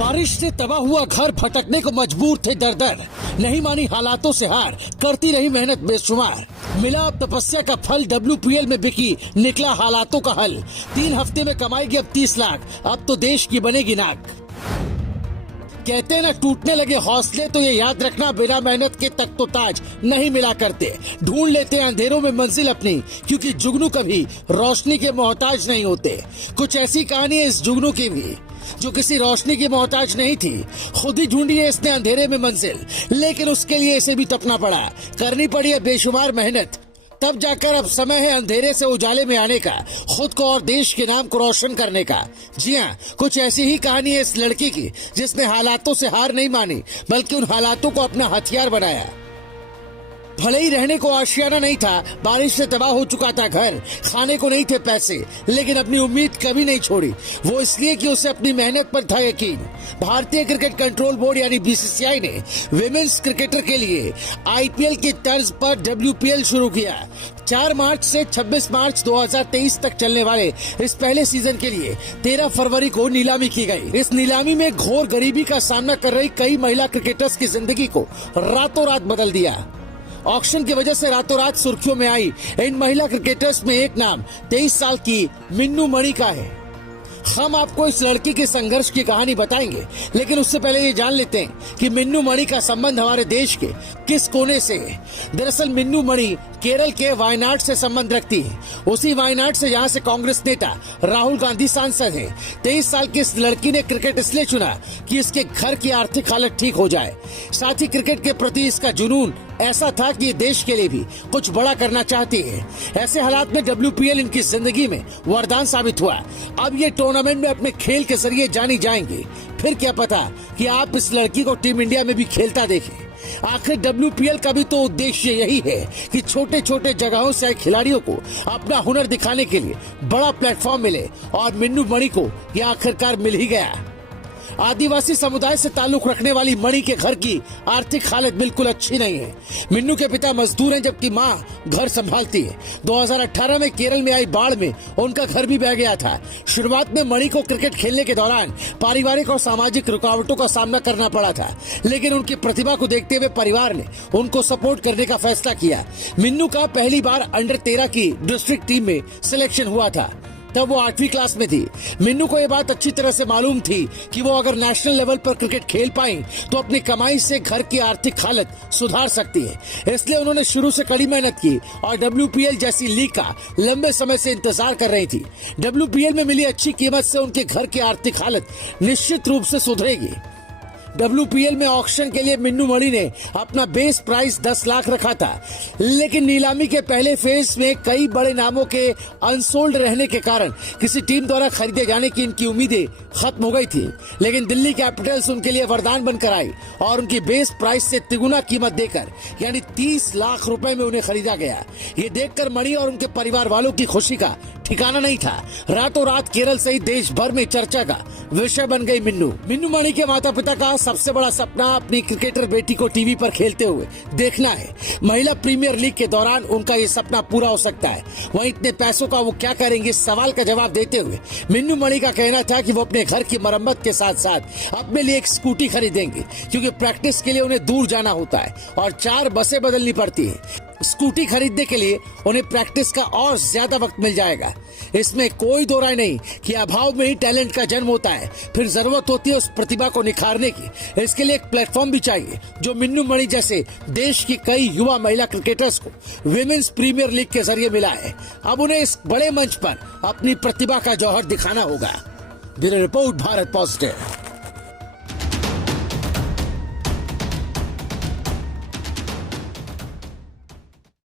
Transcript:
बारिश से तबाह हुआ घर भटकने को मजबूर थे दर दर, नहीं मानी हालातों से हार, करती रही मेहनत बेशुमार। मिला अब तपस्या का फल, WPL में बिकी निकला हालातों का हल। 3 हफ्ते में कमाएगी अब 30 लाख, अब तो देश की बनेगी नाक। कहते ना टूटने लगे हौसले, तो ये याद रखना बिना मेहनत के तक तो ताज नहीं मिला करते। ढूंढ लेते हैं अंधेरों में मंजिल अपनी, क्योंकि जुगनू कभी रोशनी के मोहताज नहीं होते। कुछ ऐसी कहानी है इस जुगनू की भी, जो किसी रोशनी की मोहताज नहीं थी। खुद ही ढूंढी है इसने अंधेरे में मंजिल, लेकिन उसके लिए इसे भी तपना पड़ा, करनी पड़ी है बेशुमार मेहनत। तब जाकर अब समय है अंधेरे से उजाले में आने का, खुद को और देश के नाम को रोशन करने का। जी हाँ, कुछ ऐसी ही कहानी है इस लड़की की, जिसने हालातों से हार नहीं मानी, बल्कि उन हालातों को अपना हथियार बनाया। भले ही रहने को आशियाना नहीं था, बारिश से तबाह हो चुका था घर, खाने को नहीं थे पैसे, लेकिन अपनी उम्मीद कभी नहीं छोड़ी। वो इसलिए कि उसे अपनी मेहनत पर था यकीन। भारतीय क्रिकेट कंट्रोल बोर्ड यानी BCCI ने विमेंस क्रिकेटर के लिए IPL की तर्ज पर WPL शुरू किया। 4 मार्च से 26 मार्च 2023 तक चलने वाले इस पहले सीजन के लिए 13 फरवरी को नीलामी की गई। इस नीलामी में घोर गरीबी का सामना कर रही कई महिला क्रिकेटर्स की जिंदगी को रातों रात बदल दिया। ऑक्शन की वजह से रातों रात सुर्खियों में आई इन महिला क्रिकेटर्स में एक नाम 23 साल की मिन्नू मणि का है। हम आपको इस लड़की के संघर्ष की कहानी बताएंगे, लेकिन उससे पहले ये जान लेते हैं कि मिन्नू मणि का संबंध हमारे देश के किस कोने से है। दरअसल मिन्नू मणि केरल के वायनाड से संबंध रखती है, उसी वायनाड से जहां से कांग्रेस नेता राहुल गांधी सांसद हैं। 23 साल की इस लड़की ने क्रिकेट इसलिए चुना कि इसके घर की आर्थिक हालत ठीक हो जाए। साथ ही क्रिकेट के प्रति इसका जुनून ऐसा था कि ये देश के लिए भी कुछ बड़ा करना चाहती है। ऐसे हालात में WPL इनकी जिंदगी में वरदान साबित हुआ। अब ये टूर्नामेंट में अपने खेल के जरिए जानी जाएंगी। फिर क्या पता कि आप इस लड़की को टीम इंडिया में भी खेलता देखें। आखिर WPL का भी तो उद्देश्य यही है कि छोटे छोटे जगहों से आए खिलाड़ियों को अपना हुनर दिखाने के लिए बड़ा प्लेटफॉर्म मिले, और मिन्नू मणि को यह आखिरकार मिल ही गया। आदिवासी समुदाय से ताल्लुक रखने वाली मणि के घर की आर्थिक हालत बिल्कुल अच्छी नहीं है। मिन्नू के पिता मजदूर हैं, जबकि मां घर संभालती है। 2018 में केरल में आई बाढ़ में उनका घर भी बह गया था। शुरुआत में मणि को क्रिकेट खेलने के दौरान पारिवारिक और सामाजिक रुकावटों का सामना करना पड़ा था, लेकिन उनकी प्रतिभा को देखते हुए परिवार ने उनको सपोर्ट करने का फैसला किया। मिन्नू का पहली बार अंडर 13 की डिस्ट्रिक्ट टीम में सिलेक्शन हुआ था, तब वो 8वीं क्लास में थी। मिन्नू को ये बात अच्छी तरह से मालूम थी कि वो अगर नेशनल लेवल पर क्रिकेट खेल पाई तो अपनी कमाई से घर की आर्थिक हालत सुधार सकती है। इसलिए उन्होंने शुरू से कड़ी मेहनत की और WPL जैसी लीग का लंबे समय से इंतजार कर रही थी। WPL में मिली अच्छी कीमत से उनके घर की आर्थिक हालत निश्चित रूप से सुधरेगी। WPL में ऑक्शन के लिए मिन्नू मणि ने अपना बेस प्राइस 10 लाख रखा था, लेकिन नीलामी के पहले फेज में कई बड़े नामों के अनसोल्ड रहने के कारण किसी टीम द्वारा खरीदे जाने की इनकी उम्मीदें खत्म हो गई थी। लेकिन दिल्ली कैपिटल्स उनके लिए वरदान बनकर आई और उनकी बेस प्राइस से तिगुना कीमत देकर यानी 30 लाख रुपए में उन्हें खरीदा गया। ये देखकर मणि और उनके परिवार वालों की खुशी का ठिकाना नहीं था। रातों रात केरल सहित देश भर में चर्चा का विषय बन गई मिन्नू मणि के माता पिता का सबसे बड़ा सपना अपनी क्रिकेटर बेटी को टीवी पर खेलते हुए देखना है। महिला प्रीमियर लीग के दौरान उनका ये सपना पूरा हो सकता है। वहीं इतने पैसों का वो क्या करेंगे, इस सवाल का जवाब देते हुए मिन्नू मणि का कहना था कि वो अपने घर की मरम्मत के साथ साथ अपने लिए एक स्कूटी खरीदेंगे, क्योंकि प्रैक्टिस के लिए उन्हें दूर जाना होता है और 4 बसें बदलनी पड़ती है। स्कूटी खरीदने के लिए उन्हें प्रैक्टिस का और ज्यादा वक्त मिल जाएगा। इसमें कोई दो राय नहीं कि अभाव में ही टैलेंट का जन्म होता है। फिर जरूरत होती है उस प्रतिभा को निखारने की। इसके लिए एक प्लेटफॉर्म भी चाहिए, जो मिन्नू मणि जैसे देश की कई युवा महिला क्रिकेटर्स को विमेंस प्रीमियर लीग के जरिए मिला है। अब उन्हें इस बड़े मंच पर अपनी प्रतिभा का जौहर दिखाना होगा। Bureau report, Bharat positive.